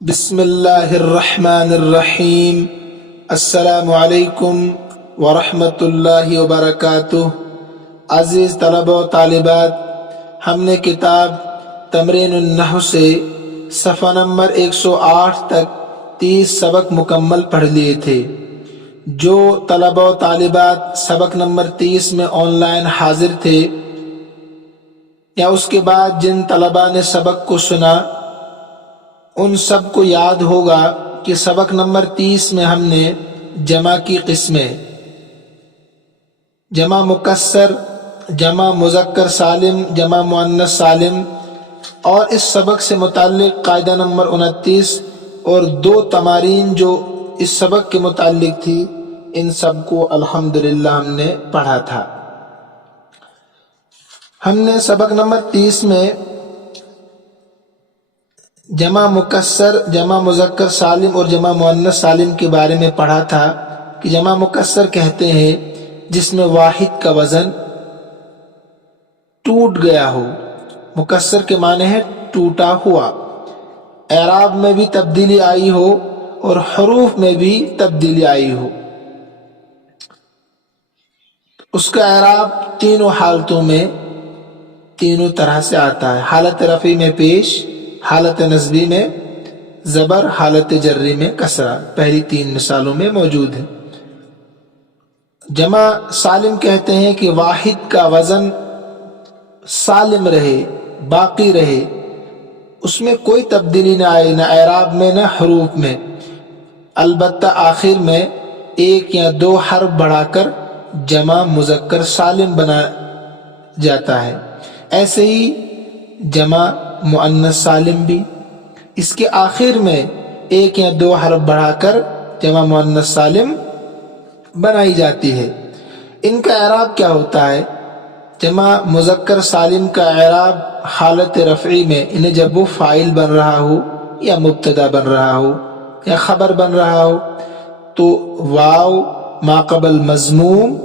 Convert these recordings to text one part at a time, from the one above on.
بسم اللہ الرحمن الرحیم۔ السلام علیکم ورحمۃ اللہ وبرکاتہ۔ عزیز طلبہ و طالبات، ہم نے کتاب تمرین النحو سے صفحہ نمبر 108 تک 30 سبق مکمل پڑھ لیے تھے۔ جو طلبہ و طالبات سبق نمبر 30 میں آن لائن حاضر تھے یا اس کے بعد جن طلبہ نے سبق کو سنا، ان سب کو یاد ہوگا کہ سبق نمبر 30 میں ہم نے جمع کی قسمیں، جمع مکسر، جمع مذکر سالم، جمع مؤنث سالم، اور اس سبق سے متعلق قاعدہ نمبر 29 اور 2 تمارین جو اس سبق کے متعلق تھی، ان سب کو الحمدللہ ہم نے پڑھا تھا۔ ہم نے سبق نمبر 30 میں جمع مکسر، جمع مذکر سالم اور جمع مؤنث سالم کے بارے میں پڑھا تھا کہ جمع مکسر کہتے ہیں جس میں واحد کا وزن ٹوٹ گیا ہو۔ مکسر کے معنی ہے ٹوٹا ہوا، اعراب میں بھی تبدیلی آئی ہو اور حروف میں بھی تبدیلی آئی ہو۔ اس کا اعراب تینوں حالتوں میں تینوں طرح سے آتا ہے۔ حالت رفع میں پیش، حالت نصبی میں زبر، حالت جری میں کسرہ، پہلی 3 مثالوں میں موجود ہے۔ جمع سالم کہتے ہیں کہ واحد کا وزن سالم رہے، باقی رہے، اس میں کوئی تبدیلی نہ آئے، نہ اعراب میں نہ حروف میں، البتہ آخر میں 1 یا 2 حرف بڑھا کر جمع مذکر سالم بنا جاتا ہے۔ ایسے ہی جمع مؤنث سالم بھی، اس کے آخر میں 1 یا 2 حرف بڑھا کر جمع مؤنث سالم بنائی جاتی ہے۔ ان کا اعراب کیا ہوتا ہے؟ جمع مذکر سالم کا اعراب حالت رفعی میں، انہیں جب وہ فاعل بن رہا ہو یا مبتدا بن رہا ہو یا خبر بن رہا ہو تو واو ما قبل مضموم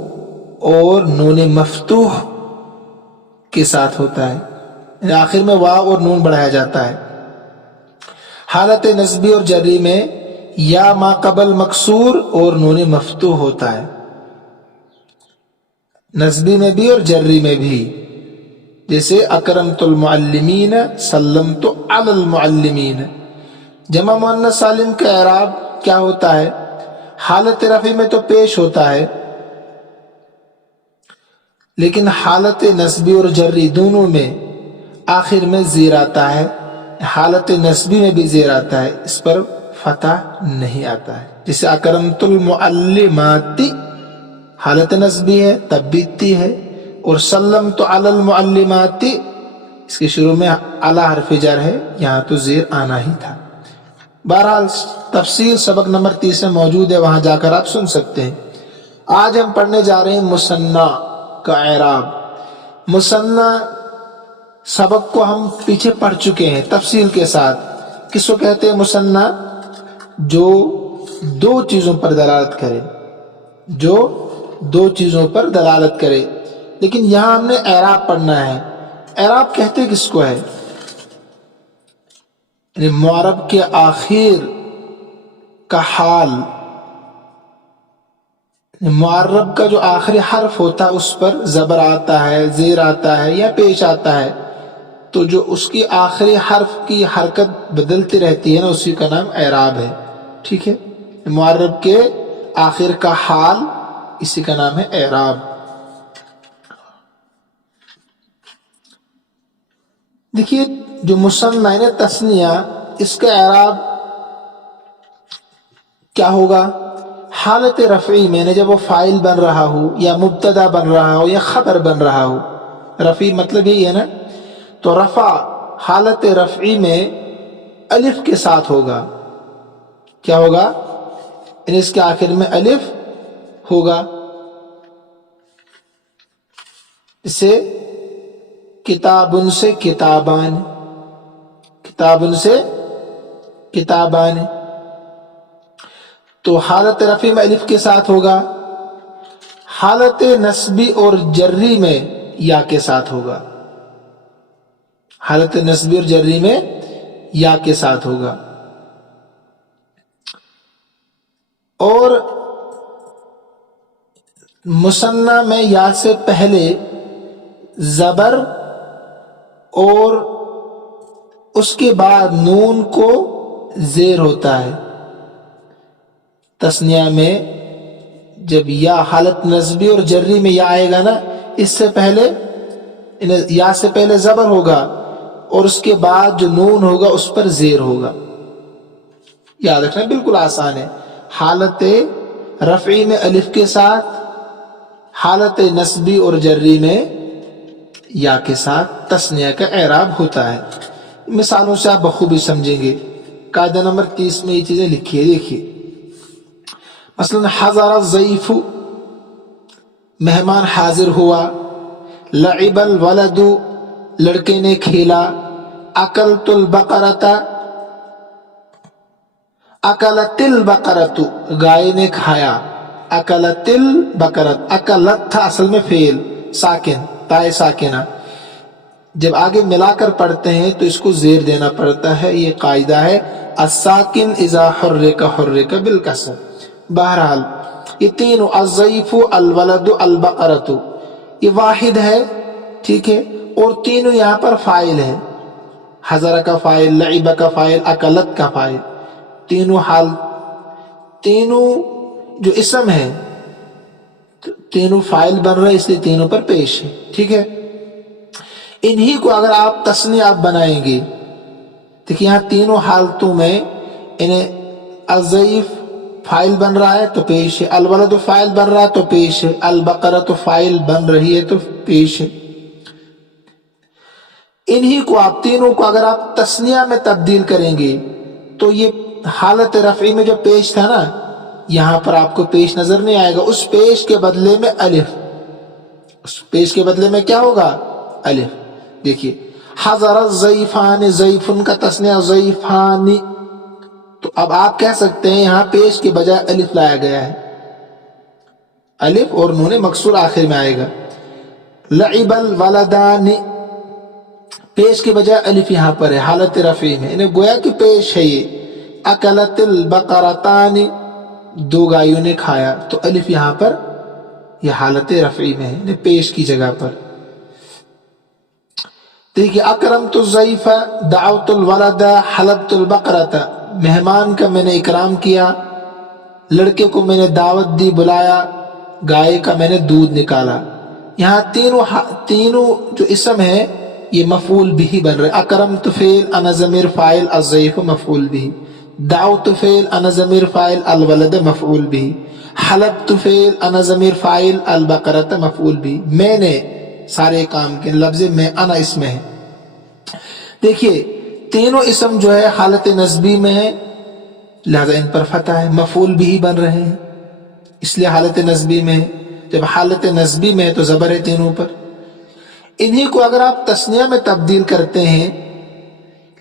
اور نون مفتوح کے ساتھ ہوتا ہے، یعنی آخر میں واو اور نون بڑھایا جاتا ہے۔ حالت نصبی اور جری میں یا ما قبل مکسور اور نون مفتوح ہوتا ہے، نصبی میں بھی اور جری میں بھی، جیسے اکرمت المعلمین، سلمت علی المعلمین۔ جمع مؤنث سالم کا اعراب کیا ہوتا ہے؟ حالت رفع میں تو پیش ہوتا ہے، لیکن حالت نصبی اور جری دونوں میں آخر میں زیر آتا ہے۔ حالت نصبی میں بھی زیر آتا ہے، اس پر فتح نہیں آتا ہے، جیسے اکرمت المعلمات، حالت نصبی ہے تب بھی تی ہے، اور سلمت علی المعلمات، اس کے شروع میں علی حرف جر ہے، یہاں تو زیر آنا ہی تھا۔ بہرحال تفصیل سبق نمبر 30 میں موجود ہے، وہاں جا کر آپ سن سکتے ہیں۔ آج ہم پڑھنے جا رہے ہیں مثنیٰ کا اعراب۔ مثنیٰ سبق کو ہم پیچھے پڑھ چکے ہیں تفصیل کے ساتھ۔ کس کو کہتے ہیں مثنیٰ؟ جو 2 چیزوں پر دلالت کرے، جو 2 چیزوں پر دلالت کرے، لیکن یہاں ہم نے اعراب پڑھنا ہے۔ اعراب کہتے کس کو ہے؟ یعنی معرب کے آخر کا حال، معرب کا جو آخری حرف ہوتا ہے اس پر زبر آتا ہے، زیر آتا ہے یا پیش آتا ہے، تو جو اس کی آخری حرف کی حرکت بدلتی رہتی ہے نا، اسی کا نام اعراب ہے۔ ٹھیک ہے، معرب کے آخر کا حال، اسی کا نام ہے اعراب۔ دیکھیے جو مثنیٰ ہے نا، تثنیہ، اس کا اعراب کیا ہوگا؟ حالت رفعی میں، جب وہ فاعل بن رہا ہو یا مبتدا بن رہا ہو یا خبر بن رہا ہو، رفعی مطلب یہی ہے نا، تو رفع حالت رفعی میں الف کے ساتھ ہوگا۔ کیا ہوگا؟ یعنی اس کے آخر میں الف ہوگا، اسے کتابن سے کتابان، کتابن سے کتابان، تو حالت رفع میں الف کے ساتھ ہوگا۔ حالت نصبی اور جری میں یا کے ساتھ ہوگا، حالت نصبی اور جری میں یا کے ساتھ ہوگا۔ اور مسنہ میں یا سے پہلے زبر اور اس کے بعد نون کو زیر ہوتا ہے. تثنیہ میں جب یا حالت نصبی اور جری میں یا آئے گا نا، اس سے پہلے یا سے پہلے زبر ہوگا اور اس کے بعد جو نون ہوگا اس پر زیر ہوگا. یاد رکھنا بالکل آسان ہے. حالت رفعی میں الف کے ساتھ، حالت نصبی اور جری میں یا کے ساتھ تثنیہ کا اعراب ہوتا ہے. مثالوں سے آپ بخوبی سمجھیں گے. قاعدہ نمبر 30 میں یہ چیزیں لکھی ہے، دیکھیے. مثلا حضر الضیف، مہمان حاضر ہوا. لعب الولد، لڑکے نے کھیلا. اکلت البقرۃ، اکلت البقرۃ، گائے نے کھایا. اکلت البقرۃ، اکلت تھا اصل میں فعل ساکن، تائے ساکنہ. جب آگے ملا کر پڑھتے ہیں تو اس کو زیر دینا پڑتا ہے. یہ قاعدہ ہے الساکن اذا حرک حرک بالکسر. بہرحال یہ تینوں الضیف، الولد، البقرۃ یہ واحد ہے، ٹھیک ہے، اور تینوں یہاں پر فاعل ہے. حضر کا فاعل، لعب کا فاعل، اکلت کا فاعل. تینوں جو اسم ہے تینوں فاعل بن رہے، اس لیے تینوں پر پیش ہے، ٹھیک ہے. انہی کو اگر آپ تثنیہ آپ بنائیں گے، دیکھیے یہاں تینوں حالتوں میں انہیں الضیف فاعل بن رہا ہے تو پیش ہے، الولد فاعل بن رہا ہے تو پیش ہے، البقرۃ فاعل بن رہی ہے تو پیش ہے. انہی کو آپ تینوں کو اگر آپ تثنیہ میں تبدیل کریں گے تو یہ حالت رفعی میں جو پیش تھا نا، یہاں پر آپ کو پیش نظر نہیں آئے گا. اس پیش کے بدلے میں الف، اس پیش کے بدلے میں کیا ہوگا؟ الف. دیکھیے حضر الضیفان، ضیفن کا تثنیہ ضیفان، تو اب آپ کہہ سکتے ہیں یہاں پیش کے بجائے الف لایا گیا ہے، الف اور نون مکسور آخر میں آئے گا. لعب الولدان، پیش کے بجائے الف یہاں پر ہے حالت رفعی میں، انہیں گویا کہ پیش ہے یہ. اکلت البقرتان، دو گایوں نے کھایا، تو الف یہاں پر یہ حالت رفعی میں ہے، پیش کی جگہ پر. دیکھیے اکرمت الضیف، دعوت الولد، حلبت البقرۃ، مہمان کا میں نے اکرام کیا، لڑکے کو میں نے دعوت دی، بلایا، گائے کا میں نے دودھ نکالا. یہاں تینوں جو اسم ہے یہ مفعول بھی بن رہے. اکرمت فعل، انا ضمیر فاعل، الضیف مفعول بھی. دعوت فعل، انا ضمیر فاعل، الولد مفعول بھی. حلبت فعل، انا ضمیر فاعل، البقرۃ مفعول بھی. میں نے سارے کام کے لفظ میں، انا اس میں ہے. دیکھیے تینوں اسم جو ہے حالت نصبی میں ہے، لہذا ان پر فتح ہے، مفعول بھی بن رہے ہیں اس لیے حالت نصبی میں. جب حالت نصبی میں ہے تو زبر ہے تینوں پر. انہی کو اگر آپ تثنیہ میں تبدیل کرتے ہیں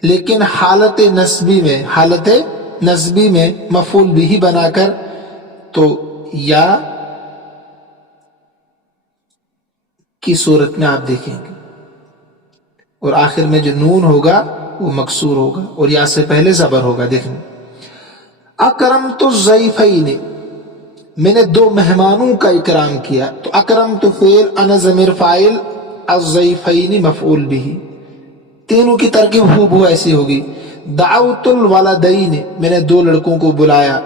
لیکن حالت نصبی میں مفعول بھی بنا کر، تو یا کی صورت میں آپ دیکھیں گے اور آخر میں جو نون ہوگا وہ مکسور ہوگا اور یا سے پہلے زبر ہوگا. دیکھیں اکرمت الضیفین، میں نے دو مہمانوں کا اکرام کیا، تو اکرمت فعل، انا ضمیر فاعل، الضیفین مفعول بھی. تینوں کی ترکیب ہو ایسی ہوگی. دعوت الولدین، میں نے دو لڑکوں کو بلایا.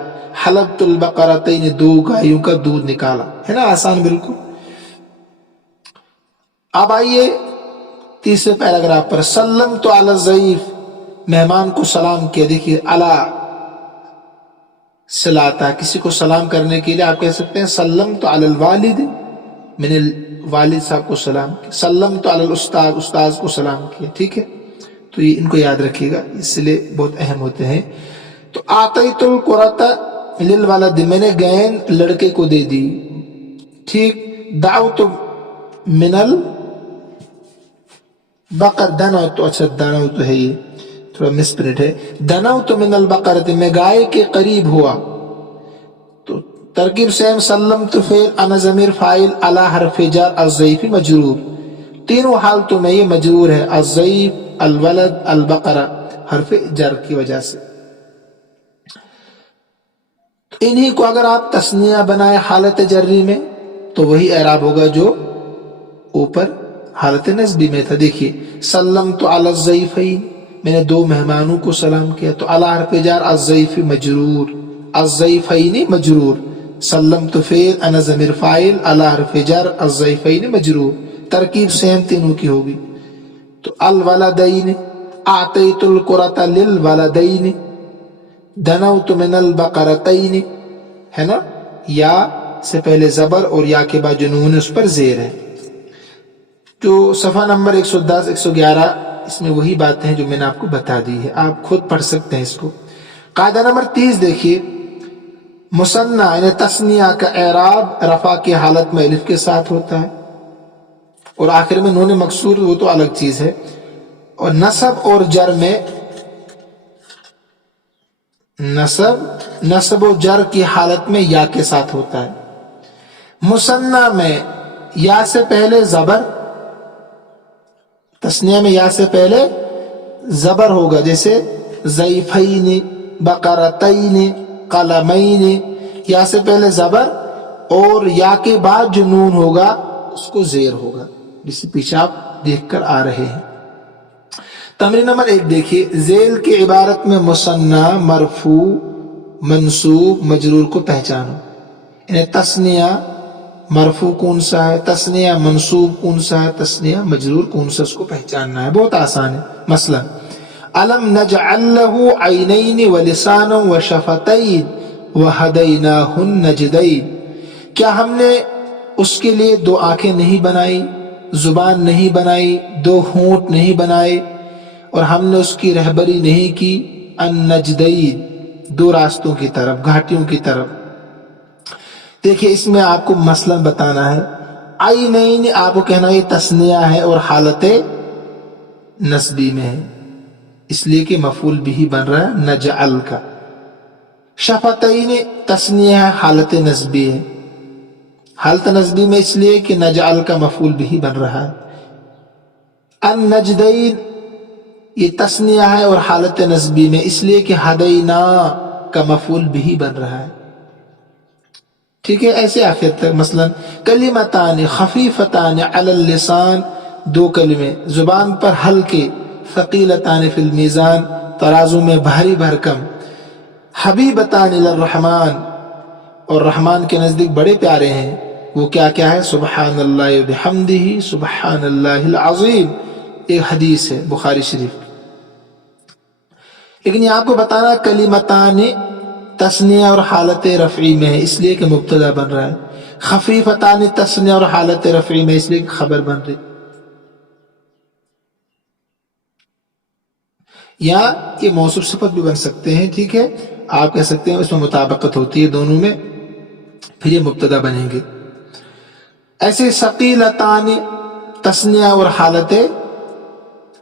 حلبت البقرتین، دو گایوں کا دودھ نکالا. ہے نا آسان بالکل. اب آئیے تیسرے پیراگراف پر. سلمت علی الضیف، مہمان کو سلام کیا. دیکھیے علی سلاتا، کسی کو سلام کرنے کے لیے آپ کہہ سکتے ہیں سلمت علی الوالد، میں نے والد صاحب کو سلام کیا. سلمت علی الاستاذ، استاذ کو سلام کیا. ٹھیک ہے، تو یہ ان کو یاد رکھیے گا، اس لیے بہت اہم ہوتے ہیں. تو اعطیت الکرۃ للولد، میں نے گیند لڑکے کو دے دی. ٹھیک. دعوت من البقر، دنوت، اچھا دنوت ہے، یہ تھوڑا مسپرنٹ ہے. دنوت من البقرۃ، میں گائے کے قریب ہوا. تو ترکیب سیم. سلمت فعل، انا ضمیر فاعل، علی حرف جر، الضیف مجرور. تینوں حالتوں میں یہ مجرور ہے، الضیف، الولد، البقرہ، حرف جر کی وجہ سے. انہی کو اگر آپ تسنیہ بنائے حالت جری میں تو وہی اعراب ہوگا جو اوپر حالت نصبی میں تھا. دیکھیے سلمت علی الضیفین، میں نے دو مہمانوں کو سلام کیا، تو علی حرف جر، الضیف مجرور، الضیفین مجرور، سلمت فعل، انا ضمیر فاعل، علی حرف جر، الضیفین مجرور، ترکیب سیم تینوں کی ہوگی. تو الولدین، اعطیت القرۃ للولدین، دنوت من البقرتین، ہے نا، یا سے پہلے زبر اور یا کے بعد جو نون اس پر زیر ہے. جو صفحہ نمبر 110 111 اس میں وہی باتیں ہیں جو میں نے آپ کو بتا دی ہے، آپ خود پڑھ سکتے ہیں اس کو. قاعدہ نمبر 30 دیکھیے، مثنیٰ یعنی تثنیہ کا اعراب رفع کی حالت میں الف کے ساتھ ہوتا ہے اور آخر میں نون مکسور، وہ تو الگ چیز ہے. اور نصب اور جر میں نصب و جر کی حالت میں یا کے ساتھ ہوتا ہے. مثنیٰ میں یا سے پہلے زبر، تثنیہ میں یا سے پہلے زبر ہوگا، جیسے ضیفین، بقرتین، قلمین، یا سے پہلے زبر اور یا کے بعد جو نون ہوگا اس کو زیر ہوگا، جسے پیچھے آپ دیکھ کر آ رہے ہیں. تمرین نمبر 1 دیکھیے، ذیل کی عبارت میں مثنیٰ، مرفوع، منصوب، مجرور کو پہچانو. یعنی تثنیہ مرفوع کون سا ہے، تثنیہ منصوب کون سا ہے، تثنیہ مجرور کون سا، اس کو پہچاننا ہے. بہت آسان ہے. مثلا الم نجعل له عینین ولسانا وشفتین وہدیناہ النجدین، کیا ہم نے اس کے لیے دو آنکھیں نہیں بنائی، زبان نہیں بنائی، دو ہونٹ نہیں بنائے، اور ہم نے اس کی رہبری نہیں کی النجدین، دو راستوں کی طرف، گھاٹیوں کی طرف. دیکھیے اس میں آپ کو مثلا بتانا ہے، عینین آپ کو کہنا یہ تثنیہ ہے اور حالت نصبی میں ہے، اس لیے کہ مفعول بھی بن رہا ہے نجعل کا. شفتین تثنیہ ہے، حالت نصبی ہے، حالت نصبی میں اس لیے کہ نجعل کا مفعول بھی بن رہا ہے. النجدین یہ تثنیہ ہے اور حالت نصبی میں اس لیے کہ ہدینا کا مفعول بھی بن رہا ہے. ٹھیک ہے، ایسے آخر تک. مثلا کلمتان خفیفتان علی اللسان، دو کلمے زبان پر ہلکے، ثقیلتان فی المیزان، ترازو میں بھاری بھرکم، حبیبتان الی الرحمن، اور رحمان کے نزدیک بڑے پیارے ہیں. وہ کیا کیا ہے، سبحان اللہ وبحمدہ، سبحان اللہ العظیم، ایک حدیث ہے بخاری شریف. لیکن یہ آپ کو بتانا کلمتان تثنیہ اور حالت رفعی میں ہے، اس لیے کہ مبتدا بن رہا ہے. خفیفتان تثنیہ اور حالت رفعی میں، اس لیے کہ خبر بن رہی. یا یہ موصوف صفت بھی بن سکتے ہیں. ٹھیک ہے، آپ کہہ سکتے ہیں اس میں مطابقت ہوتی ہے دونوں میں، پھر یہ مبتدا بنیں گے. ایسے ثقیلتان تثنیہ اور حالت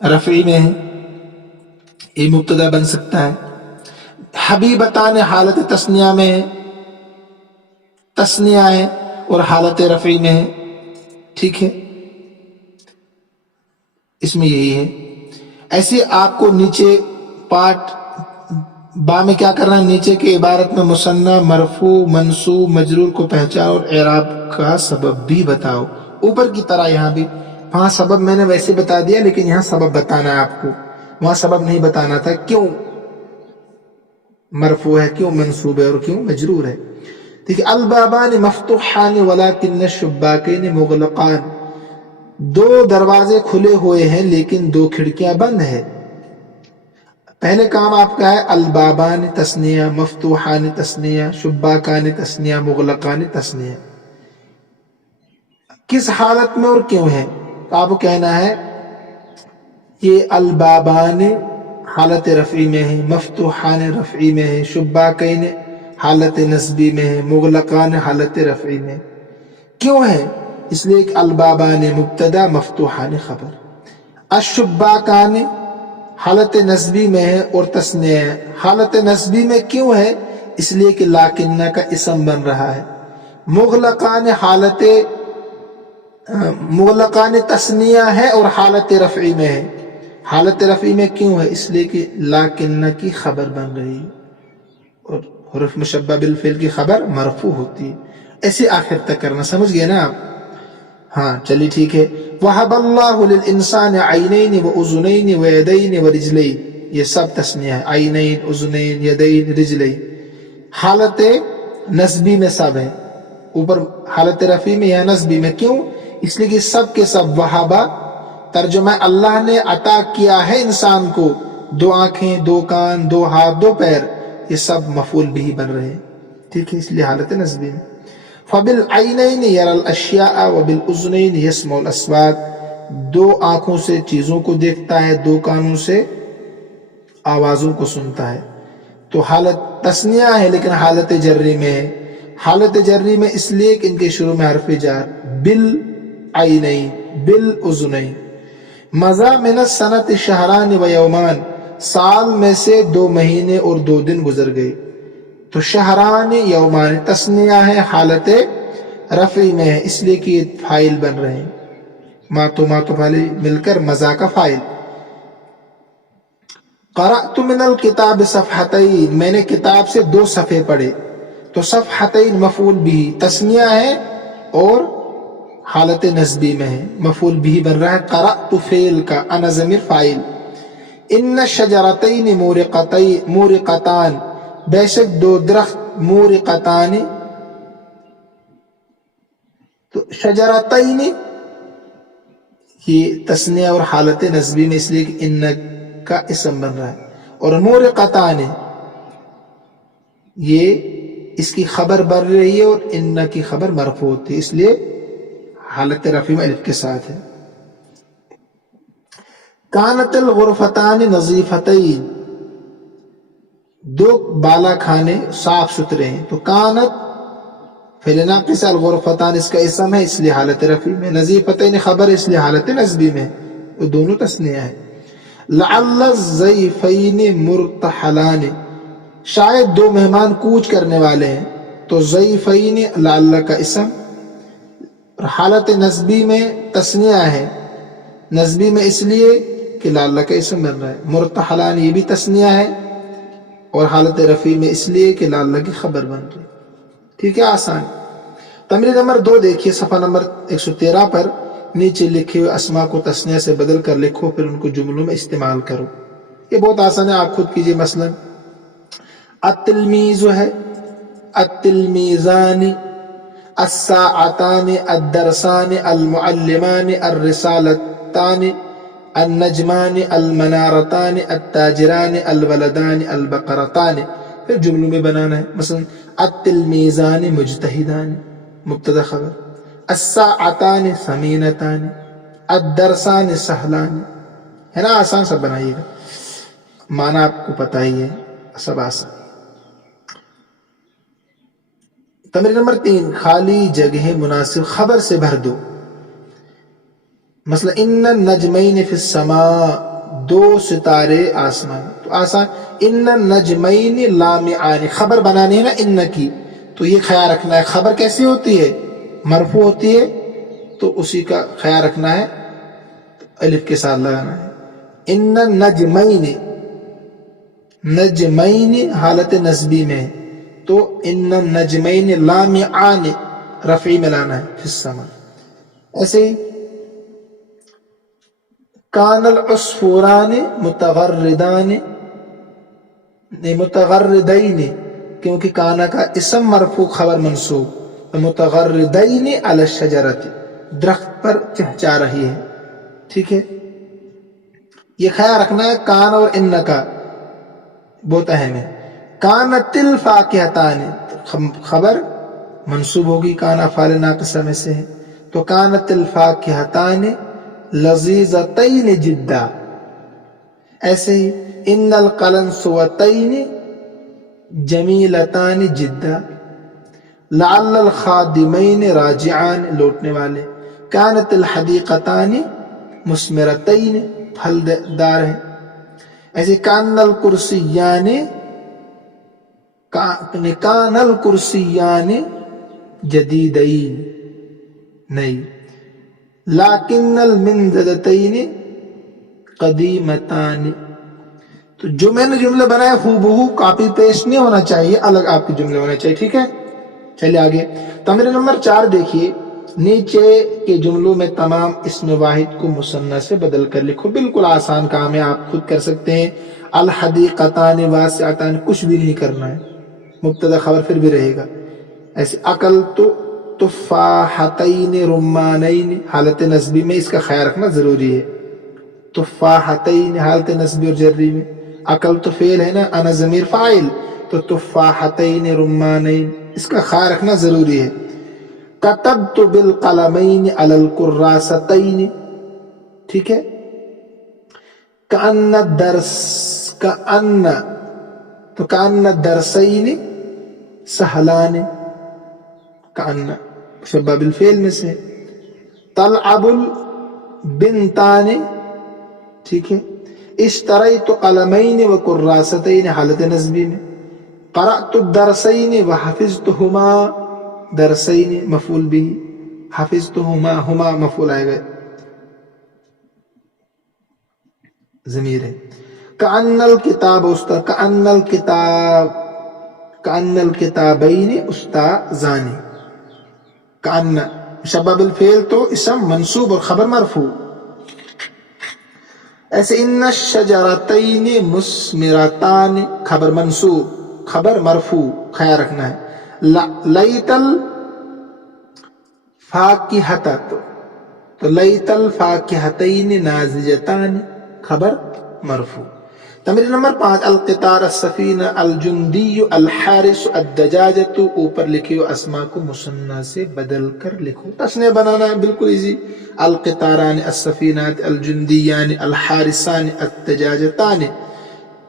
رفعی میں ہے، یہ مبتدا بن سکتا ہے. حبیبتان حالت تثنیہ میں ہے، تثنیہ ہے اور حالت رفعی میں ہے. ٹھیک ہے، اس میں یہی ہے. ایسے آپ کو نیچے پارٹ با میں کیا کرنا ہے، نیچے کی عبارت میں مثنیٰ، مرفوع، منصوب، مجرور کو پہچانو اور اعراب کا سبب بھی بتاؤ. اوپر کی طرح یہاں بھی، وہاں سبب میں نے ویسے بتا دیا لیکن یہاں سبب بتانا ہے آپ کو، وہاں سبب نہیں بتانا تھا، کیوں مرفوع ہے، کیوں منصوب ہے اور کیوں مجرور ہے. دیکھیے البابان مفتوحان ولکن الشباکین مغلقان، دو دروازے کھلے ہوئے ہیں لیکن دو کھڑکیاں بند ہیں. پہلے کام آپ کا ہے البابان تثنیہ، مفتوحان تثنیہ، شباکان تثنیہ، مغلقان تثنیہ. کس حالت میں اور کیوں ہے، تو آپ کو کہنا ہے یہ البابان حالت رفعی میں ہے، مفتوحان رفعی میں ہے، شباکین حالت نصبی میں ہے، مغلقان حالت رفعی میں. کیوں ہے، اس لیے کہ البابان مبتدا، مفتوحان خبر. الشباکان حالت نصبی میں ہے اور تثنیہ ہے. حالت نصبی میں کیوں ہے، اس لیے کہ لاکنہ کا اسم بن رہا ہے. مغلقان تثنیہ ہے اور حالت رفعی میں ہے. حالت رفعی میں کیوں ہے، اس لیے کہ لاکنہ کی خبر بن رہی ہے. اور حرف مشبہ بالفعل کی خبر مرفوع ہوتی ہے. ایسے آخر تک کرنا. سمجھ گئے نا آپ؟ ہاں چلیے ٹھیک ہے. وَهَبَ اللَّهُ لِلْإِنسَانِ عَيْنَيْنِ وَأُذُنَيْنِ وَيَدَيْنِ وَرِجْلَيْنِ. یہ سب تثنیہ ہے. عینین، اذنین، یدین، رجلین. حالت نسبی میں سب ہے. اوپر حالت رفعی میں یا نسبی میں. کیوں؟ اس لیے کہ سب کے سب. وہابا ترجمہ اللہ نے عطا کیا ہے انسان کو دو آنکھیں، دو کان، دو ہاتھ، دو پیر. یہ سب مفعول بھی بن رہے ہیں. ٹھیک ہے، اس لیے حالت نسبی میں. فَبِالْعَيْنَيْنِ يَرَى الْأَشْيَاءَ وَبِالْأُذُنَيْنِ يَسْمَعُ الْأَصْوَاتَ. دو آنکھوں سے چیزوں کو دیکھتا ہے، دو کانوں سے آوازوں کو سنتا ہے. تو حالت تثنیہ ہے لیکن حالت جری میں ہے. حالت جری میں اس لیے کہ ان کے شروع میں حرف جر. بالعینین، بالاذنین. مضى من السنة شہران و یومان. سال میں سے 2 مہینے اور 2 دن گزر گئے. تو شہران یومان تثنیہ ہے، حالت رفعی میں ہے، اس لیے کہ یہ فاعل بن رہے ہیں. ماتو والے مل کر مزا کا فاعل. قرأت من الکتاب صفحتین. میں نے کتاب سے 2 صفحے پڑھے. تو صفحتین مفعول بھی تثنیہ ہے اور حالت نسبی میں ہے، مفعول بھی بن رہا ہے. قرأت فعل کا، انا ضمیر فاعل. ان الشجرتین مورقتان. بے شک 2 درخت مورقتان. تو شجرتین یہ تثنیہ اور حالت نسبی میں اس لیے کہ ان کا اسم بن رہا ہے. اور مورقتان یہ اس کی خبر بن رہی ہے اور ان کی خبر مرفوع ہوتی ہے، اس لیے حالت رفع میں الف کے ساتھ ہے. کانت الغرفتان نظیفتین. 2 بالا خانے صاف ستھرے ہیں. تو کانت فعل ناقص، الغرفتان اس کا اسم ہے اس لیے حالت رفع میں. نظیفتین خبر اس لیے حالت نسبی میں. وہ دونوں تثنیہ ہے. لعل الضیفین مرتحلان. شاید 2 مہمان کوچ کرنے والے ہیں. تو ضیفین لعل کا اسم. حالت نسبی میں تثنیہ ہے، نسبی میں اس لیے کہ لعل کا اسم بن رہا ہے. مرتحلان یہ بھی تثنیہ ہے اور حالت رفعی میں اس لیے کہ لعل کی خبر بن رہی. ٹھیک ہے، آسان. تمرین نمبر 2 دیکھیے صفحہ نمبر 113 پر. نیچے لکھے ہوئے اسما کو تثنیہ سے بدل کر لکھو، پھر ان کو جملوں میں استعمال کرو. یہ بہت آسان ہے، آپ خود کیجئے. مثلا التلمیذ ہے، التلمیذان، الساعتان، الدرسان، المعلمان، الرسالتان، النجمان، المنارتان، التاجران، الولدان، البقرتان. پھر جملوں میں بنانا ہے. مثلا التلمیذان مجتہدان، مبتدا خبر. الساعتان ثمینتان، الدرسان سہلان. ہے نا، آسان سب بنائیے گا. معنی آپ کو پتہ ہی ہے، سب آسان. تمرین نمبر 3 خالی جگہ مناسب خبر سے بھر دو. مثلا ان النجمین فی السماء. 2 ستارے آسمان. تو آسان. ان النجمین لامعان. خبر بنانی ہے نا ان کی، تو یہ خیال رکھنا ہے خبر کیسی ہوتی ہے، مرفوع ہوتی ہے. تو اسی کا خیال رکھنا ہے، الف کے ساتھ لگانا ہے. ان النجمین، نجمین حالت نسبی میں، تو ان النجمین لامعان رفعی میں لانا ہے فی السماء. ایسے ہی کان العصفوران متغردان، متغردین، کیونکہ کانا کا اسم مرفوع خبر منصوب. متغردین علی الشجرۃ، درخت پر چہچا رہی ہے. ٹھیک ہے، یہ خیال رکھنا ہے کان اور ان کا، بہت اہم ہے. کانت الفاکہتان، خبر منصوب ہوگی، کان افعال ناقصہ میں سے ہے. تو کانت الفاکہتان لذیذتین جدا. ایسے ہی ان القلنسوتین جمیلتان جدا. لعل الخادمین راجعان، لوٹنے والے. کانت الحدیقتان مثمرتین، پھل دار ہیں. ایسے کان الکرسیان، کان الکرسیان جدیدین، نہیں. لیکن المنضدتین قدیمتان. تو جو میں نے جملے بنائے ہو کاپی پیسٹ نہیں ہونا چاہیے، الگ آپ کے جملے ہونے چاہیے، ٹھیک ہے؟ چلیے آگے تمرین نمبر 4 دیکھیے، نیچے کے جملوں میں تمام اسم واحد کو مثنیٰ سے بدل کر لکھو۔ بالکل آسان کام ہے، آپ خود کر سکتے ہیں۔ الحدیقتان واسعتان، کچھ بھی نہیں کرنا ہے، مبتدا خبر پھر بھی رہے گا۔ ایسے اکلت تفاحتین رمانین، حالت نصبی میں اس کا خیال رکھنا ضروری ہے۔ تفاحتین حالت نصبی اور جری میں، اکلت فعل ہے نا، انا ضمیر فاعل، تو تفاحتین رمانین اس کا خیال رکھنا ضروری ہے۔ کتبت بالقلمین علی الکراستین، ٹھیک ہے؟ کأن الدرس، کأن تو کأن الدرسین سہلان، کأن شبہ بالفعل میں سے۔ تلعب البنتان، ٹھیک ہے؟ اشتریت قلمین و کراستین حالت نصبی میں۔ قرأت الدرسین و حفظتہما، درسین مفعول بھی، حفظتہما ہما مفعول آئے گا، ضمیر ہے۔ کأن الکتاب کأن الکتاب، کأن الکتابین استاذان، کأن شبہ بالفعل تو اسم منصوب اور خبر مرفوع۔ ایسے ان الشجرتین مثمرتان، خبر منصوب خبر مرفوع، خیال رکھنا ہے۔ لیت الفاکہۃ، تو لیت الفاکہتین ناضجتان، خبر مرفوع۔ تمرین نمبر 5 القطار السفینہ الجندی الحارس الدجاجۃ، اوپر لکھے ہوئے اسماء کو مثنیٰ سے بدل کر لکھو۔ تثنیہ بنانا ہے، بالکل ایزی۔ القطاران السفینات الجندیان الحارسان الدجاجتان،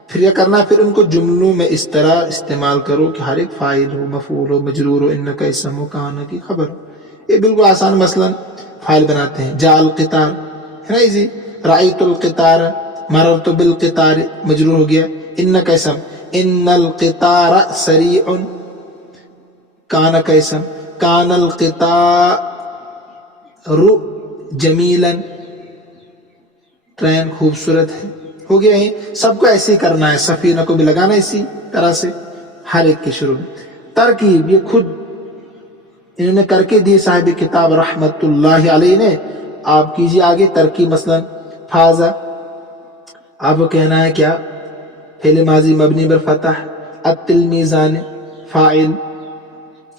پھر یہ کرنا، پھر ان کو جملوں میں اس طرح استعمال کرو کہ ہر ایک فاعل ہو، مفعول ہو، مجرور ہو، ان کا اسم ہو، کان کی خبر ہو۔ یہ بالکل آسان، مثلا فاعل بناتے ہیں، جاء القطار ہے نا ایزی، رأیت القطار، مررت بالقطار، مجرور ہو گیا، ان کا اسم، ان القطار سریع، کان کا اسم، کان القطار جمیلا، ٹرین خوبصورت ہے، ہو گیا ہے۔ سب کو ایسے ہی کرنا ہے، سفینہ کو بھی لگانا اسی طرح سے ہر ایک کے شروع میں۔ ترکیب یہ خود انہوں نے کر کے دی صاحب کتاب رحمت اللہ علیہ نے، آپ کیجیے آگے ترکیب۔ مثلا فازا، آپ کو کہنا ہے کیا، فعل ماضی مبنی بالفتح، التلمیذان فاعل،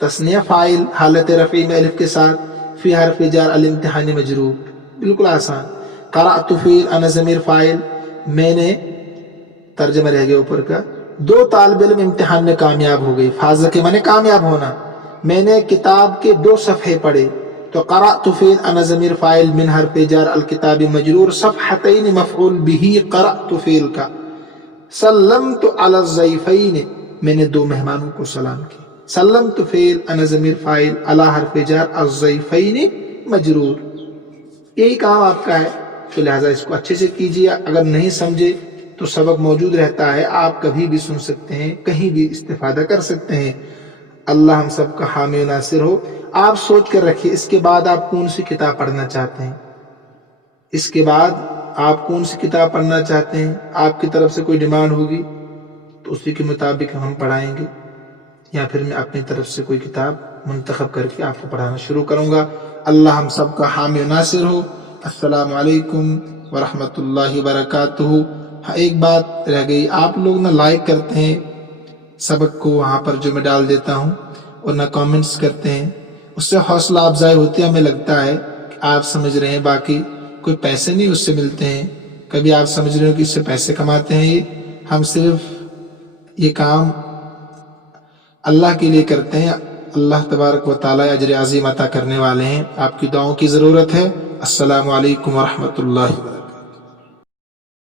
تثنیہ فاعل حالت رفعی میں الف کے ساتھ، فی حرف جار الامتحان مجرور، بالکل آسان۔ قرأت فعل انا ضمیر فاعل، میں نے ترجمہ رہ گیا اوپر کا، دو طالب علم امتحان میں کامیاب ہو گئی، فاز کے معنی کامیاب ہونا، میں نے کتاب کے 2 صفحے پڑھے، تو قرأت فعل انا ضمیر فاعل من حرف جار الکتاب مجرور، صفحتین مفعول به قرأت فعل کا۔ سلمت علی الضیفین، میں نے 2 مہمانوں کو سلام کیا، سلمت فعل انا ضمیر فاعل علی حرف جار الضیفین مجرور۔ یہی کام آپ کا ہے، تو لہٰذا اس کو اچھے سے کیجیے۔ اگر نہیں سمجھے تو سبق موجود رہتا ہے، آپ کبھی بھی سن سکتے ہیں، کہیں بھی استفادہ کر سکتے ہیں۔ اللہ ہم سب کا حامی و ناصر ہو۔ آپ سوچ کر رکھیے اس کے بعد آپ کون سی کتاب پڑھنا چاہتے ہیں، اس کے بعد آپ کون سی کتاب پڑھنا چاہتے ہیں، آپ کی طرف سے کوئی ڈیمانڈ ہوگی تو اسی کے مطابق ہم پڑھائیں گے، یا پھر میں اپنی طرف سے کوئی کتاب منتخب کر کے آپ کو پڑھانا شروع کروں گا۔ اللہ ہم سب کا حامی و ناصر ہو۔ السلام علیکم ورحمۃ اللہ وبرکاتہ۔ ایک بات رہ گئی، آپ لوگ نہ لائک کرتے ہیں سبق کو وہاں پر جو میں ڈال دیتا ہوں، اور نہ کامنٹس کرتے ہیں، اس سے حوصلہ افزائی ہوتی ہے، ہمیں لگتا ہے کہ آپ سمجھ رہے ہیں، باقی کوئی پیسے نہیں اس سے ملتے ہیں، کبھی آپ سمجھ رہے ہو کہ اس سے پیسے کماتے ہیں، یہ ہم صرف یہ کام اللہ کے لیے کرتے ہیں۔ اللہ تبارک و تعالی اجر عظیم عطا کرنے والے ہیں، آپ کی دعاؤں کی ضرورت ہے۔ السلام علیکم ورحمۃ اللہ وبرکاتہ۔